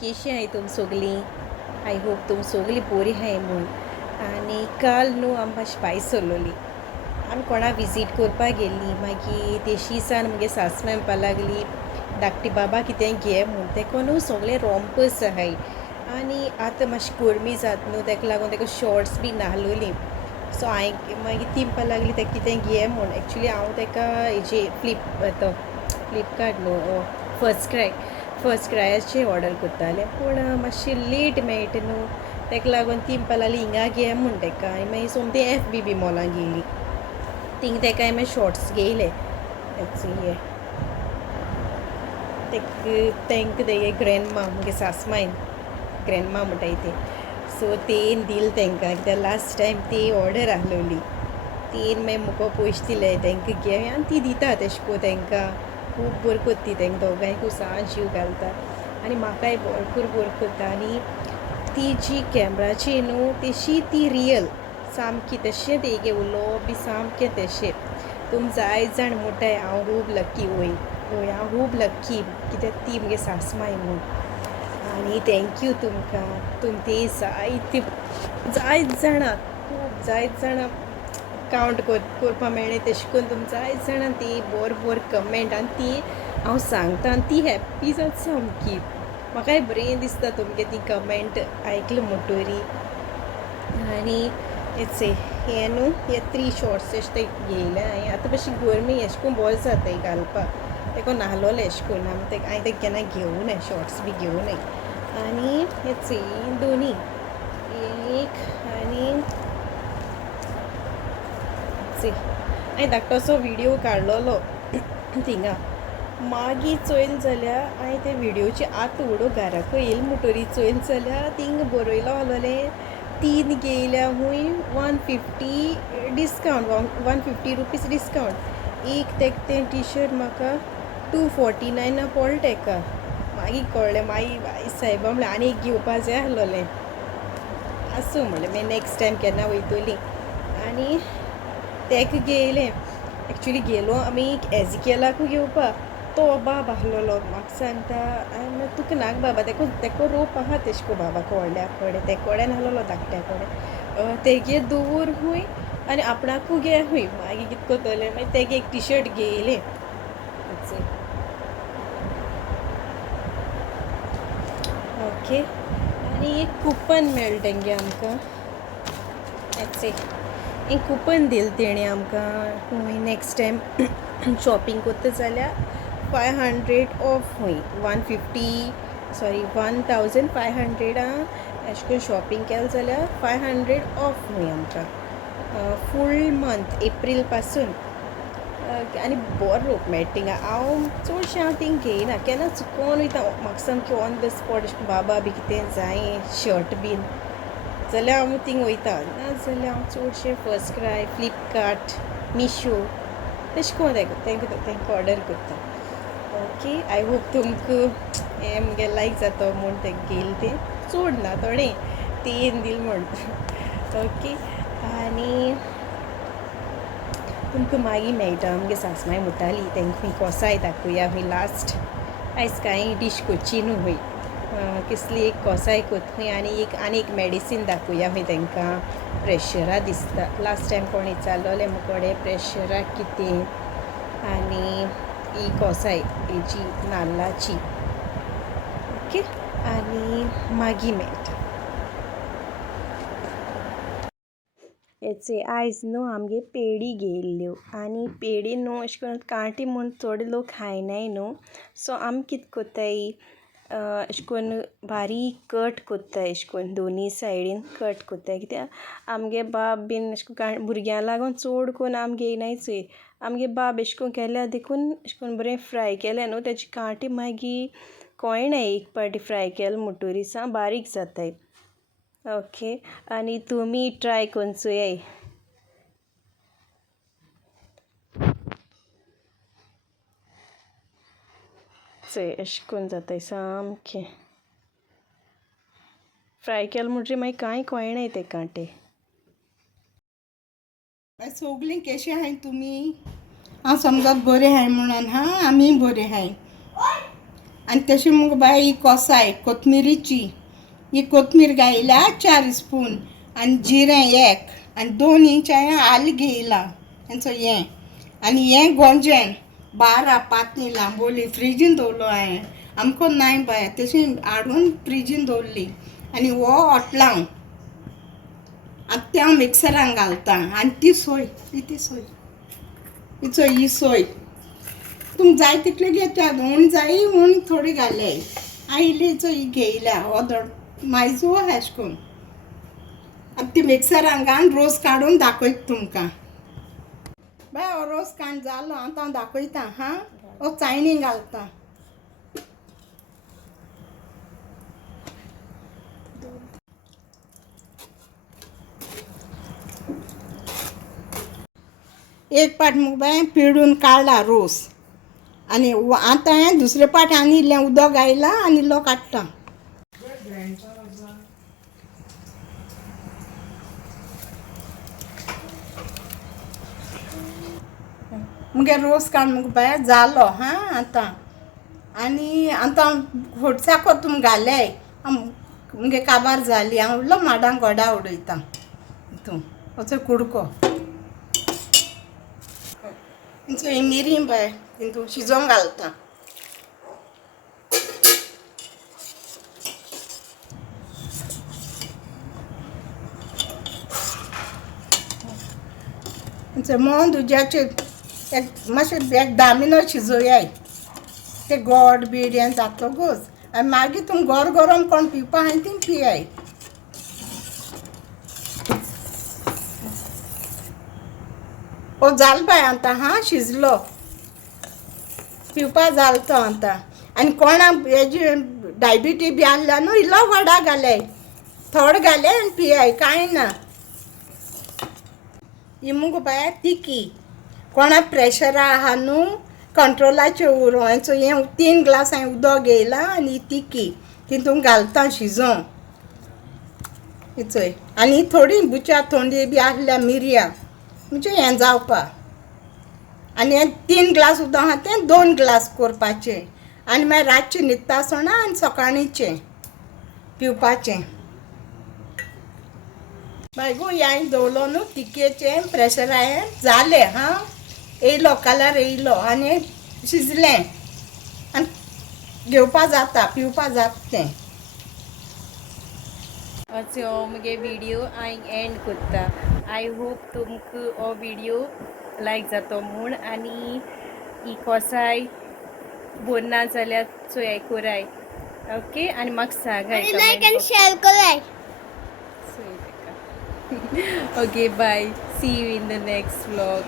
केशी हाय तुम सगलीं. I hope तुम सगलीं बरी हाय म्हूण. आनी काल न्हू आमी मातशी भायर सरलोलीं. आमी कोणा विजीट करपाक गेल्लीं. मागीर तेशी सान म्हगे सासू म्हणपा लागली धाकटी बाबा कितें घे म्हूण. तेका न्हू सगळे रोंपस आहाय आनी आतां मातशी गरमी जाता न्हू तेका लागून तेका शॉर्ट्स बी नाहलोलीं. सो हांवें मागीर ती म्हणपा लागली तेका कितें घे म्हूण. एक्चुली हांव तेका हेजे फ्लिपकार्ट न्हू फर्स्ट क्रायाचेर ऑर्डर करतालें पूण मातशें लेट मेळटा न्हू तेका लागून ती म्हणपा लागली हिंगा घे म्हूण तेका. आनी मागीर सोमतीं FBB मॉलां गेलीं. थिंग तेका हांवें शॉर्ट्स घेयले. हे तेंका तेगे ग्रॅन्डमा म्हगे सासमायन ग्रॅन्डमा म्हणटाय ते. सो तेन दिल तेंकां कित्याक लास्ट टायम ती ऑर्डर आहलोली. तेन मागीर मुको पयशे दिले तेंका घे आनी ती दिता तेशें को तेंकां. खूब बरें कोत्ता ती तेंकां दोगांयकूय सामको जीव घालता आनी म्हाकाय भरपूर बरें कोत्ता. आनी ती जी कॅमराची न्हू तेशी ती रियल सामकी तशें तेगे उलोवप बी सामकें तेशें. तुम जाय जाण म्हणटाय हांव खूब लक्की वय हांव खूब लक्की कित्याक ती म्हगे सासमाय म्हूण. आनी थँक्यू तुमकां. तुम ती जायत जाणां खूब जायत जाणां कावंट करपा मेळ्ळें तेशें करून तुम जायत जाणां ती बोर कमेंट आनी ती हांव सांगता आनी ती हॅप्पी जाता सामकी. म्हाकाय बरें दिसता तुमगे ती कमेंट आयकलें म्हणटोरी. आनी हे न्हू हे 3 शॉर्ट्स एशें ते घेयल्या हांवें. आतां मातशी गरमी एशें करून बरें जाताय घालपाक तेका नाहलोलें एशें करून हांवें तेका केन्ना घेवूनाय शॉर्ट्स बी घेवूनाय. आनी दोनी एक आनी हांवें धाकटोसो व्हिडियो काडलोलो थिंगा. मागीर चोयल जाल्यार हांवें ते व्हिडियोची आतां व्हिडियो घराकूय येयले म्हणटोरी चोयल जाल्यार थिंग बरयलो आहलोलें 3 घेयल्या हूंय 150 डिस्कावंट 150 रुपीज डिस्कावंट. एक तेका तें टिशर्ट म्हाका 249 पडलें तेका. मागीर कळ्ळें मागीर सायबा म्हणलें आनी एक घेवपा जाय आहलोलें. आसूं म्हणलें मागीर नॅक्स्ट टायम केन्ना वयतलीं. आनी तेका घेयलें. एक्चुली गेलो आमी एजिकेलाकूय घेवपा. तो बाब आहलोलो म्हाका सांगता हांवें तुका नाका बाबा तेको रोप आहा तेशें को बाबाको व्हडल्या कडेन ते कडेन आहलोलो धाकट्या कडेन. तेगे दवर हूंय आनी आपणाकू घे हूंय. मागीर कितें कोत्तोलें मागीर तेगे एक टिशर्ट घेयलें. ओके आनी एक कुपन मेळ्ळें तेंगे आमकां. एक कुपन दिलें तेणी आमकां नॅक्स्ट टायम शॉपिंग कोत्ता जाल्यार 500 ऑफ हूंय 1500 एशें करून शॉपिंग केलें जाल्यार 500 ऑफ हूंय आमकां फूल मंथ एप्रील पासून. आनी बरो रोप मेळटा थिंगा. चडशें थिंग घेयना केन्ना चुकोन वयता म्हाका सामकें ऑन द स्पॉट एशें बाबा बी कितें जायें शर्ट बीन जाल्यार हांव थिंग वयता. नाजाल्यार हांव चडशें फर्स्ट क्राय फ्लिपकार्ट मिशो तेशें कोन्न तेंका ऑर्डर करता. ओके आय होप तुमकां हें मुगे लायक जातो म्हूण तें घेयलें तें चड ना थोडें 3 दिल म्हूण. ओके आनी तुमकां मागीर मेळटा आमगे सासमाय म्हणटाली तेंका कोसाय दाखोवया हूंय लास्ट आयज कांय डीश कोच्ची न्हू हूंय. कसली एक कोसाय कोत्ता हूंय आनी एक मेडिसीन दाखोवया हूंय तेंकां प्रेशरा दिसता. लास्ट टायम कोण विचारलोलें मुकोडे प्रेशराक कितें आनी ही कोसाय हेजी नाल्लाची. ओके आनी मागीर मेळटा. आयज न्हू आमगे पेडी घेयल्ल्यो आनी पेडी न्हू अशें करून कांटे म्हूण थोडे लोक खायनाय न्हू. सो आमी कितें कोत्ताय अशें करून बारीक कट कोत्ताय अशें करून दोनी सायडीन कट कोत्ताय. कित्याक आमगे बाब बीन अशें करून भुरग्यां लागून चड करून आमी घेयनाय चोय. आमगे बाब अशें करून केल्यार देखून अशें करून बरें फ्राय केलें न्हू तेजे कांटे मागीर कळनाय एक पाटी फ्राय केलें म्हणटोरी साम बारीक जाताय. ओके आनी तुमी ट्राय करून चोयाय. चोय अशें करून जाताय सामकें फ्राय केलें म्हणटरी मागीर कांय कळनाय ते कांटे. सगलीं केशें आहाय तुमी? हांव समजत बरें आहाय म्हणून हा आमी बरें आहाय. आणि तशी मग बाय ही कोसाय कोथमिरीची ही कोथमीर घायला 4 स्पून आणि जिरें 1 आणि 2 इंच हांवें आलें घेयला हेंचो हें आनी हें गोंजेन 12 पाती लांबोली फ्रिजीन दवरलो हांवें आमको नाय बाय तशी हाडून फ्रिजीन दवरली आनी हो ओटलांव आतां तें हांव मिक्सरान घालता आनी ती सोय ती सोय हिचो ही सोय तुमक जाय तितले घेतात म्हूण जाय म्हूण थोडी घाले आयलीचो ही घेयल्या ओदोड मायजो अशें करून आतां ती मिक्सरान घालून रोस काडून दाखयता तुमकां बाय हो रोस काण जालो आतां हांव दाखयतां हां हो चायणीन घालता एक पाट मग बाय पिळून काडला रोस आनी आतां हांवें दुसरे पाट आनी इल्लें उदक घायलां आनी इल्लो काडटा मुगे रोस काड मुगो बाय जालो हां आतां आनी आतां घोटसाको तुम घाले मुगे काबार जाली हांव इल्लो माडांक गोडा उडयतां हितून वचो कुडको हिंचो ही मिरी बाय हितून शिजोवंक घालता हिंचो मोहन दुजाचे एक मातशें एक 10 मिनट शिजोवयाय ते गोड बीड हें जातकूच आनी मागीर तुम गरम कोण पिवपा आहाय ती पियाय ओ जाल बाय आतां हां शिजलो पिवपा जाल तो आतां आनी कोणाक हेजी डायबिटी बी आहल्या न्हू इल्लो वाडा घाले थोडे घाले आनी पियाय कांय ना ही मुगो बाय तिकी कोणाक प्रेशरा आहा न्हू कंट्रोलाचे उरो हेचो हें 3 ग्लास हांवें उदक घेयलां आनी तिकी तितून घालता शिजोवंक हिचोय आनी थोडी बुच्या थोंडी बी आहल्या मिरयां म्हणजे हें जावपा आनी हें 3 ग्लास उदक आहा तें 2 ग्लास करपाचें आनी मागीर रातचें न्हिदता आसतना आनी सकाळीचें पिवपाचें बाय गो हांवें दवरलो न्हू तिकेचें प्रेशर हांवें जालें हां येयलो कलर येयलो आनी शिजलें आनी घेवपा जाता पिवपा जाता तें असो मुगे व्हिडिओ हांवें एंड कोत्ता आय होप तुमकां हो व्हिडिओ लायक जातो म्हूण आनी ही कोसाय बोर ना जाल्यार चोय कोराय ओके आनी म्हाका सांगाय लाइक एंड शेयर कराय okay bye see you in the next vlog